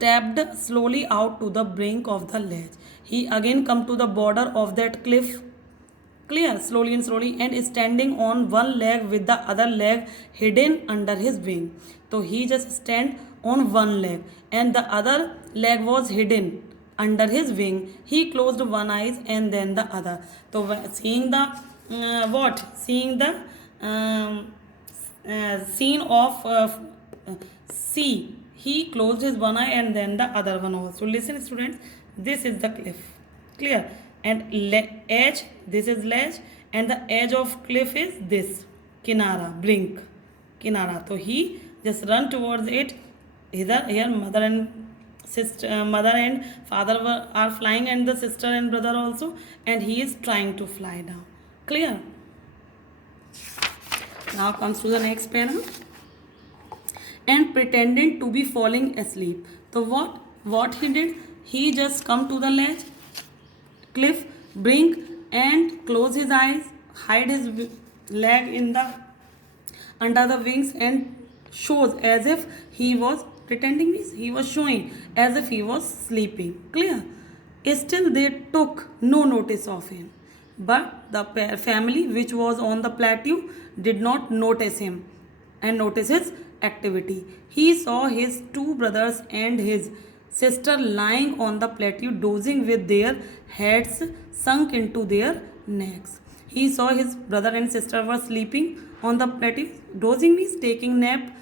stepped slowly out to the brink of the ledge. He again come to the border of that cliff. Clear, slowly and slowly, and standing on one leg with the other leg hidden under his wing. So he just stand on one leg and the other leg was hidden under his wing. He closed one eyes and then the other. So seeing the seeing the scene of sea, he closed his one eye and then the other one also. Listen students, this is the cliff. Clear, and edge, this is ledge, and the edge of cliff is this kinara, brink, kinara. So he just run towards it. Here mother and sister, mother and father are flying, and the sister and brother also, and he is trying to fly down. Clear. Now comes to the next panel. And pretending to be falling asleep. So what he did? He just come to the ledge, cliff, brink, and close his eyes, hide his leg in the under the wings, and shows as if he was pretending, means he was showing as if he was sleeping. Clear. Still they took no notice of him, but the family which was on the plateau did not notice him and notice his activity. He saw his two brothers and his sister lying on the plateau dozing with their heads sunk into their necks. He saw his brother and sister were sleeping on the plateau. Dozing means taking nap,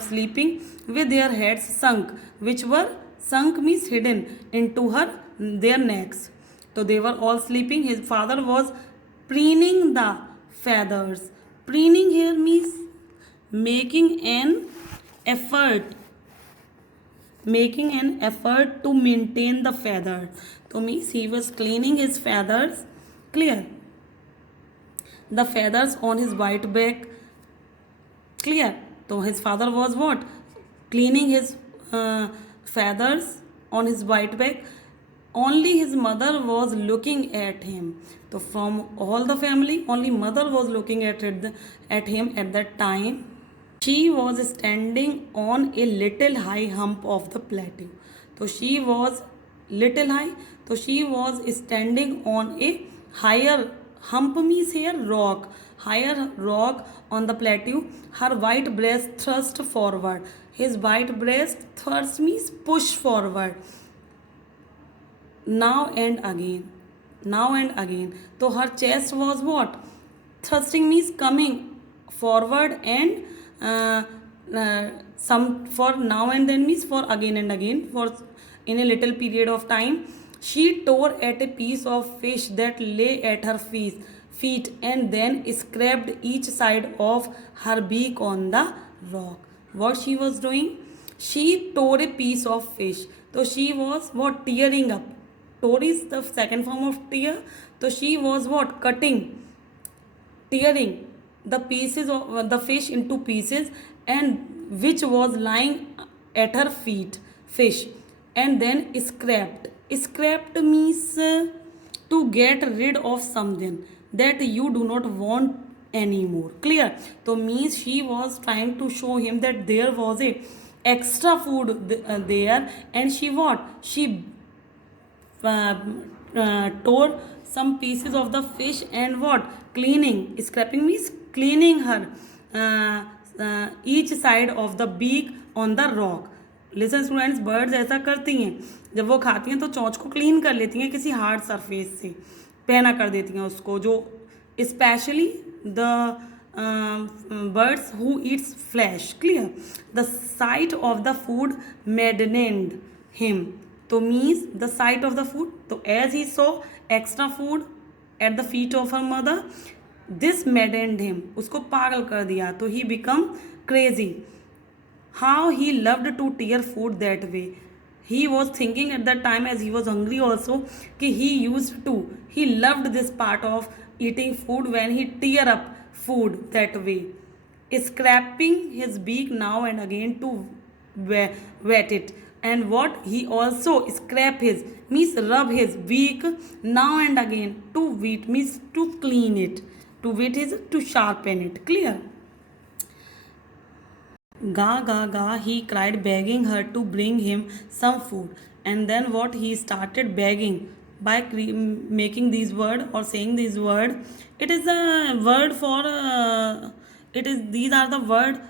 sleeping with their heads sunk, which were sunk means hidden into their necks. So they were all sleeping. His father was preening the feathers. Preening here means making an effort to maintain the feather. So means he was cleaning his feathers. Clear. The feathers on his white back. Clear. So his father was what? Cleaning his feathers on his white back. Only his mother was looking at him. So from all the family, only mother was looking at him at that time. She was standing on a little high hump of the plateau. So she was little high. So she was standing on a higher hump, means here rock, higher rock on the plateau. Her white breast thrust forward. His white breast thrust means push forward. Now and again. So her chest was what? Thrusting means coming forward, and some for now and then means for again and again, for in a little period of time. She tore at a piece of fish that lay at her feet and then scraped each side of her beak on the rock. What she was doing? She tore a piece of fish. So she was what? Tearing up. Tore is the second form of tear. So she was what? Tearing the pieces of the fish into pieces, and which was lying at her feet, fish, and then scraped. Scraped means to get rid of something that you do not want anymore. Clear. So means she was trying to show him that there was a extra food there, and she tore some pieces of the fish and cleaning. Scraping means cleaning her each side of the beak on the rock. Listen students, birds ऐसा करती हैं, जब वो खाती हैं तो चोंच को क्लीन कर लेती हैं किसी हार्ड सरफेस से, पहना कर देती हैं उसको, जो specially the birds who eats flesh. Clear. The sight of the food maddened him. So means the sight of the food. So as he saw extra food at the feet of her mother, this maddened him. उसको पागल कर दिया. तो he become crazy. How he loved to tear food that way. He was thinking at that time, as he was hungry also, कि he loved this part of eating food when he tear up food that way, scraping his beak now and again to wet it. And what he also scrap his means rub his beak now and again. To wet means to clean it. To wet is to sharpen it. Clear. Ga, ga, ga, he cried, begging her to bring him some food. And then what he started begging by making these word or saying these word. It is a word for, these are the word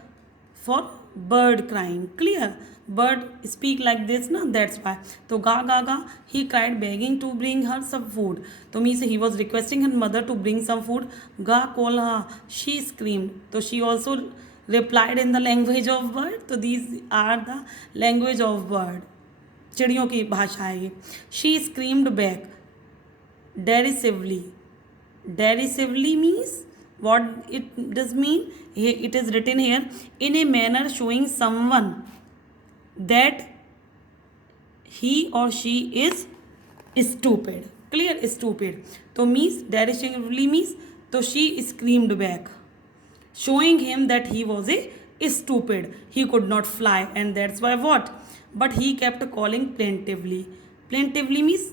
for bird crying. Clear? Bird speak like this, na? That's why. So ga ga ga, he cried, begging to bring her some food. So means he was requesting her mother to bring some food. Ga call her, she screamed. So she also replied in the language of bird. So these are the language of bird. चिड़ियों की भाषा है ये. She screamed back derisively. Derisively means what it does mean? It is written here in a manner showing someone that he or she is stupid. Clear? Stupid. So means derisively means, so she screamed back, showing him that he was a stupid. He could not fly, and that's why what? But he kept calling plaintively. Plaintively means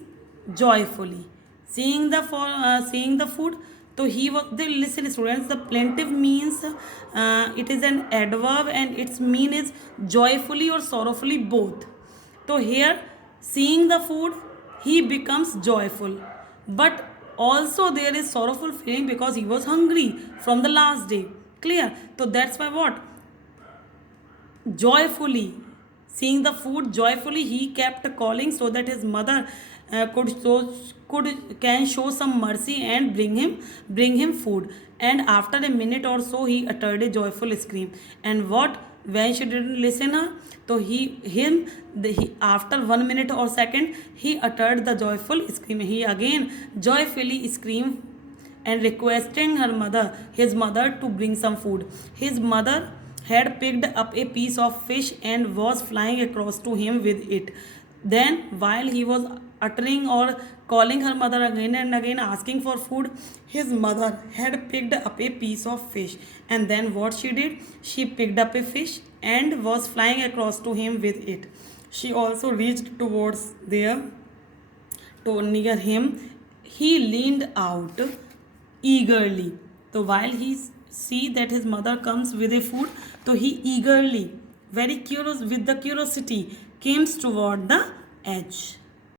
joyfully. Seeing the food. So he was. They listen, students. The plaintive means it is an adverb, and its mean is joyfully or sorrowfully both. So here, seeing the food, he becomes joyful. But also there is sorrowful feeling because he was hungry from the last day. Clear? So that's why what? Joyfully. Seeing the food joyfully, he kept calling so that his mother can show some mercy and bring him food. And after a minute or so, he uttered a joyful scream. And what? When she didn't listen her, so after 1 minute or second, he uttered the joyful scream. He again joyfully screamed and requesting his mother to bring some food. His mother had picked up a piece of fish and was flying across to him with it. Then, while he was uttering or calling her mother again and again, asking for food, his mother had picked up a piece of fish. And then what she did? She picked up a fish and was flying across to him with it. She also reached towards there to near him. He leaned out eagerly. So while he see that his mother comes with a food, so he eagerly, very curious, with the curiosity, came toward the edge.